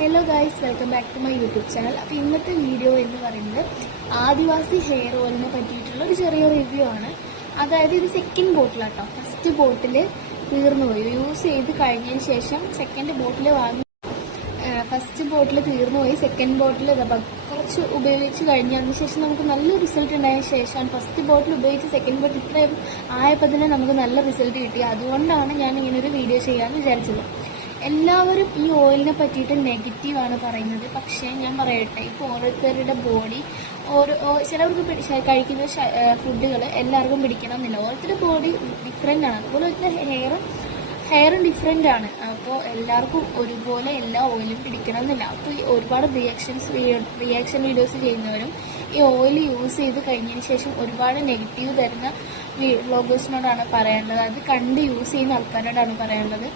Hello guys welcome back to my YouTube channel അപ്പോൾ ഇന്നത്തെ video എന്ന് പറയുന്നത് ആദിവാസി ഹെയർ ഓയിലിനെ പറ്റിയിട്ടുള്ള ഒരു ചെറിയ റിവ്യൂ ആണ്. അതായത് ഇത് സെക്കൻഡ് ബോട്ടിലാട്ടോ ഫസ്റ്റ് ബോട്ടിൽ തീർന്നു പോയി. യൂസ് ചെയ്ത് കഴിഞ്ഞതിന് ശേഷം സെക്കൻഡ് ബോട്ടിൽ വാങ്ങി. ഫസ്റ്റ് ബോട്ടിൽ തീർന്നു പോയി. സെക്കൻഡ് ബോട്ടിൽ കുറച്ച് ഉപയോഗിച്ച് കഴിഞ്ഞതിന് ശേഷം നമുക്ക് നല്ല റിസൾട്ട് ഉണ്ടായതിനു ശേഷമാണ് ഫസ്റ്റ് ബോട്ടിൽ ഉപയോഗിച്ച് സെക്കൻഡ് ബോട്ടിൽ ഇത്രയും ആയപ്പോൾ തന്നെ നമുക്ക് നല്ല റിസൾട്ട് കിട്ടി. അതുകൊണ്ടാണ് ഞാൻ ഇങ്ങനൊരു വീഡിയോ ചെയ്യാമെന്ന് വിചാരിച്ചത്. എല്ലാവരും ഈ ഓയിലിനെ പറ്റിയിട്ട് നെഗറ്റീവാണ് പറയുന്നത്. പക്ഷേ ഞാൻ പറയട്ടെ ഇപ്പോൾ ഓരോരുത്തരുടെ ബോഡി ഓരോ ചിലവർക്ക് കഴിക്കുന്ന ഫുഡുകൾ എല്ലാവർക്കും പിടിക്കണം എന്നില്ല ഓരോരുത്തരുടെ ബോഡി ഡിഫറെന്റ് ആണ്. അതുപോലെ തന്നെ ഹെയർ ഹെയറും ഡിഫറെന്റ് ആണ്. അപ്പോൾ എല്ലാവർക്കും ഒരുപോലെ എല്ലാ ഓയിലും പിടിക്കണം എന്നില്ല അപ്പോൾ ഈ ഒരുപാട് റിയാക്ഷൻസ് റിയാക്ഷൻ വീഡിയോസ് ചെയ്യുന്നവരും ഈ ഓയിൽ യൂസ് ചെയ്ത് കഴിഞ്ഞതിന് ശേഷം ഒരുപാട് നെഗറ്റീവ് തരുന്ന വ്ളോഗേഴ്സിനോടാണ് പറയാനുള്ളത്. അത് കണ്ട് യൂസ് ചെയ്യുന്ന ആൾക്കാരോടാണ് പറയാനുള്ളത്.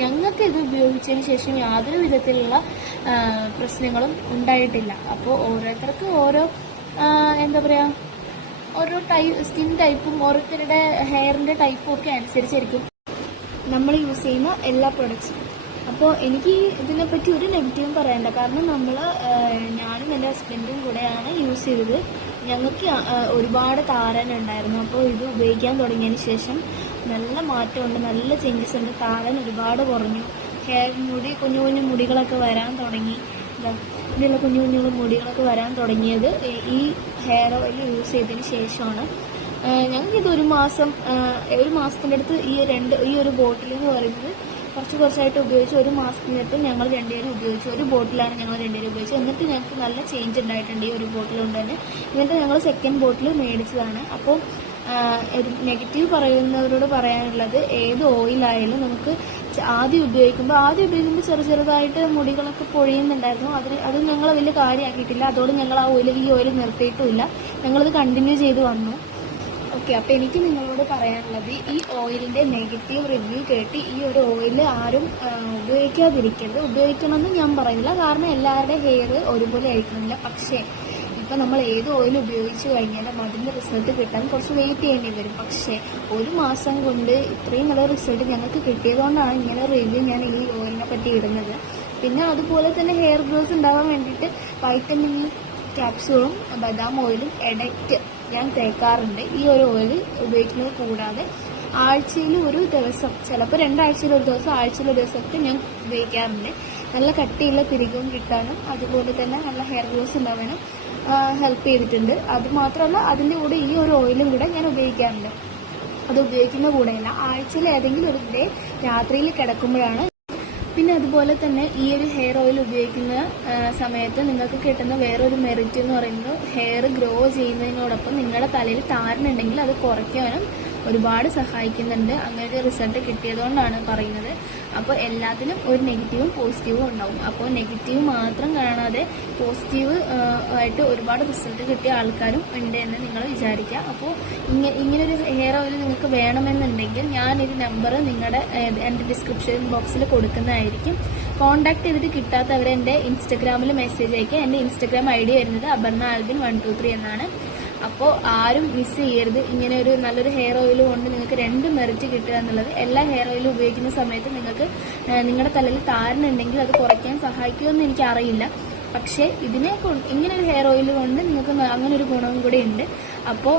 ഞങ്ങൾക്ക് ഇത് ഉപയോഗിച്ചതിന് ശേഷം യാതൊരു വിധത്തിലുള്ള പ്രശ്നങ്ങളും ഉണ്ടായിട്ടില്ല. അപ്പോൾ ഓരോരുത്തർക്ക് ഓരോ എന്താ പറയുക ഓരോ ടൈ സ്കിൻ ടൈപ്പും ഓരോരുത്തരുടെ ഹെയറിന്റെ ടൈപ്പും ഒക്കെ അനുസരിച്ചായിരിക്കും നമ്മൾ യൂസ് ചെയ്യുന്ന എല്ലാ പ്രൊഡക്ട്സും. അപ്പോൾ എനിക്ക് ഇതിനെപ്പറ്റി ഒരു നെഗറ്റീവും പറയണ്ട. കാരണം നമ്മൾ ഞാനും എന്റെ ഹസ്ബൻഡും കൂടെയാണ് യൂസ് ചെയ്തത്. ഞങ്ങൾക്ക് ഒരുപാട് താരനുണ്ടായിരുന്നു അപ്പോൾ ഇത് ഉപയോഗിക്കാൻ തുടങ്ങിയതിന് ശേഷം നല്ല മാറ്റമുണ്ട് നല്ല ചേഞ്ചസ് ഉണ്ട്. താരൻ ഒരുപാട് കുറഞ്ഞു. ഹെയർ മുടി കുഞ്ഞു കുഞ്ഞു മുടികളൊക്കെ വരാൻ തുടങ്ങി. ഇതാ ഇതിലുള്ള കുഞ്ഞു കുഞ്ഞു മുടികളൊക്കെ വരാൻ തുടങ്ങിയത് ഈ- ഹെയർ ഓയിൽ യൂസ് ചെയ്തതിന് ശേഷമാണ്. ഞങ്ങൾക്കിത് ഒരു മാസം ഒരു മാസത്തിന്റെ അടുത്ത് ഈ രണ്ട് ഈ ഒരു ബോട്ടിൽ എന്ന് പറയുന്നത് കുറച്ച് കുറച്ചായിട്ട് ഉപയോഗിച്ച് ഒരു മാസത്തിനടുത്ത് ഞങ്ങൾ രണ്ടുപേരും ഉപയോഗിച്ചു. ഒരു ബോട്ടിലാണ് ഞങ്ങൾ രണ്ടുപേരും ഉപയോഗിച്ചത്. എന്നിട്ട് ഞങ്ങൾക്ക് നല്ല ചേഞ്ച് ഉണ്ടായിട്ടുണ്ട് ഈ ഒരു ബോട്ടിൽ കൊണ്ട് തന്നെ എന്നിട്ട് ഞങ്ങൾ സെക്കൻഡ് ബോട്ടിൽ മേടിച്ചതാണ്. അപ്പോൾ നെഗറ്റീവ് പറയുന്നവരോട് പറയാനുള്ളത് ഏത് ഓയിലായാലും നമുക്ക് ആദ്യം ഉപയോഗിക്കുമ്പോൾ ആദ്യം ഉപയോഗിക്കുമ്പോൾ ചെറു ചെറുതായിട്ട് മുടികളൊക്കെ പൊഴിയുന്നുണ്ടായിരുന്നു. അതിന് അത് ഞങ്ങൾ വലിയ കാര്യമാക്കിയിട്ടില്ല അതോടെ ഞങ്ങൾ ആ ഓയിൽ ഈ ഓയിൽ നിർത്തിയിട്ടുമില്ല. ഞങ്ങളത് കണ്ടിന്യൂ ചെയ്ത് വന്നു. ഓക്കെ അപ്പോൾ എനിക്ക് നിങ്ങളോട് പറയാനുള്ളത് ഈ ഓയിലിന്റെ നെഗറ്റീവ് റിവ്യൂ കേട്ട് ഈ ഒരു ഓയിൽ ആരും ഉപയോഗിക്കാതിരിക്കരുത്. ഉപയോഗിക്കണമെന്ന് ഞാൻ പറയുന്നില്ല. കാരണം എല്ലാവരുടെ ഹെയർ ഒരുപോലെ ആയിരിക്കണമെന്നില്ല പക്ഷേ ഇപ്പം നമ്മൾ ഏത് ഓയിൽ ഉപയോഗിച്ച് കഴിഞ്ഞാലും അതിന്റെ റിസൾട്ട് കിട്ടാൻ കുറച്ച് വെയിറ്റ് ചെയ്യേണ്ടി വരും. പക്ഷേ ഒരു മാസം കൊണ്ട് ഇത്രയും നല്ല റിസൾട്ട് ഞങ്ങൾക്ക് കിട്ടിയതുകൊണ്ടാണ് ഇങ്ങനെ റിവ്യൂ ഞാൻ ഈ ഓയിലിനെ പറ്റി ഇടുന്നത്. പിന്നെ അതുപോലെ തന്നെ ഹെയർ ഗ്രോത്ത് ഉണ്ടാവാൻ വേണ്ടിയിട്ട് വൈറ്റമിൻ ക്യാപ്സൂളും ക്യാപ്സ്യൂളും ബദാം ഓയിലും ഇടയ്ക്ക് ഞാൻ തേക്കാറുണ്ട്. ഈ ഒരു ഓയിൽ ഉപയോഗിക്കുന്നത് കൂടാതെ ആഴ്ചയിൽ ഒരു ദിവസം ചിലപ്പോൾ രണ്ടാഴ്ചയിൽ ഒരു ദിവസം ആഴ്ചയിൽ ഒരു ദിവസമൊക്കെ ഞാൻ ഉപയോഗിക്കാറുണ്ട്. നല്ല കട്ടിയുള്ള തിരികവും കിട്ടാനും അതുപോലെ തന്നെ നല്ല ഹെയർ ഗ്രോസ് ഉണ്ടാവാനും ഹെൽപ്പ് ചെയ്തിട്ടുണ്ട്. അത് മാത്രമല്ല അതിന്റെ കൂടെ ഈ ഒരു ഓയിലും കൂടെ ഞാൻ ഉപയോഗിക്കാറുണ്ട്. അത് ഉപയോഗിക്കുന്ന കൂടെയല്ല. ആഴ്ചയിൽ ഏതെങ്കിലും ഒരു ഡേ രാത്രിയിൽ കിടക്കുമ്പോഴാണ്. പിന്നെ അതുപോലെ തന്നെ ഈ ഒരു ഹെയർ ഓയിൽ ഉപയോഗിക്കുന്ന സമയത്ത് നിങ്ങൾക്ക് കിട്ടുന്ന വേറൊരു മെറിറ്റ് എന്ന് പറയുന്നത് ഹെയർ ഗ്രോ ചെയ്യുന്നതിനോടൊപ്പം നിങ്ങളുടെ തലയിൽ താരനുണ്ടെങ്കിൽ അത് കുറയ്ക്കാനും ഒരുപാട് സഹായിക്കുന്നുണ്ട്. അങ്ങനെ ഒരു റിസൾട്ട് കിട്ടിയതുകൊണ്ടാണ് പറയുന്നത്. അപ്പോൾ എല്ലാത്തിനും ഒരു നെഗറ്റീവും പോസിറ്റീവും ഉണ്ടാവും. അപ്പോൾ നെഗറ്റീവ് മാത്രം കാണാതെ പോസിറ്റീവ് ആയിട്ട് ഒരുപാട് റിസൾട്ട് കിട്ടിയ ആൾക്കാരും ഉണ്ട് എന്ന് നിങ്ങൾ വിചാരിക്കുക. അപ്പോൾ ഇങ്ങനെ ഇങ്ങനൊരു ഹെയർ ഓയിൽ നിങ്ങൾക്ക് വേണമെന്നുണ്ടെങ്കിൽ ഞാനൊരു നമ്പർ നിങ്ങളുടെ എന്റെ ഡിസ്ക്രിപ്ഷൻ ബോക്സിൽ കൊടുക്കുന്നതായിരിക്കും. കോൺടാക്ട് ചെയ്തിട്ട് കിട്ടാത്തവരെ എന്റെ ഇൻസ്റ്റഗ്രാമിൽ മെസ്സേജ് അയക്കുക. എന്റെ ഇൻസ്റ്റഗ്രാം ഐ ഡി വരുന്നത് Aparna Albin one two three എന്നാണ്. അപ്പോൾ ആരും മിസ് ചെയ്യരുത്. ഇങ്ങനെ ഒരു നല്ലൊരു ഹെയർ ഓയിൽ കൊണ്ട് നിങ്ങൾക്ക് രണ്ട് മെറിറ്റ് കിട്ടുക എന്നുള്ളത് എല്ലാ ഹെയർ ഓയിലും ഉപയോഗിക്കുന്ന സമയത്ത് നിങ്ങൾക്ക് നിങ്ങളുടെ തലയിൽ താരനുണ്ടെങ്കിൽ അത് കുറയ്ക്കാൻ സഹായിക്കുമെന്ന് എനിക്ക് അറിയില്ല. പക്ഷേ ഇതിനെ ഇങ്ങനെ ഒരു ഹെയർ ഓയിൽ കൊണ്ട് നിങ്ങൾക്ക് അങ്ങനെ ഒരു ഗുണവും കൂടെ ഉണ്ട്. അപ്പോൾ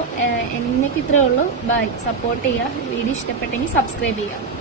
എന്നേക്ക് ഇത്രയേ ഉള്ളൂ. ബൈ സപ്പോർട്ട് ചെയ്യുക. വീഡിയോ ഇഷ്ടപ്പെട്ടെങ്കിൽ സബ്സ്ക്രൈബ് ചെയ്യുക.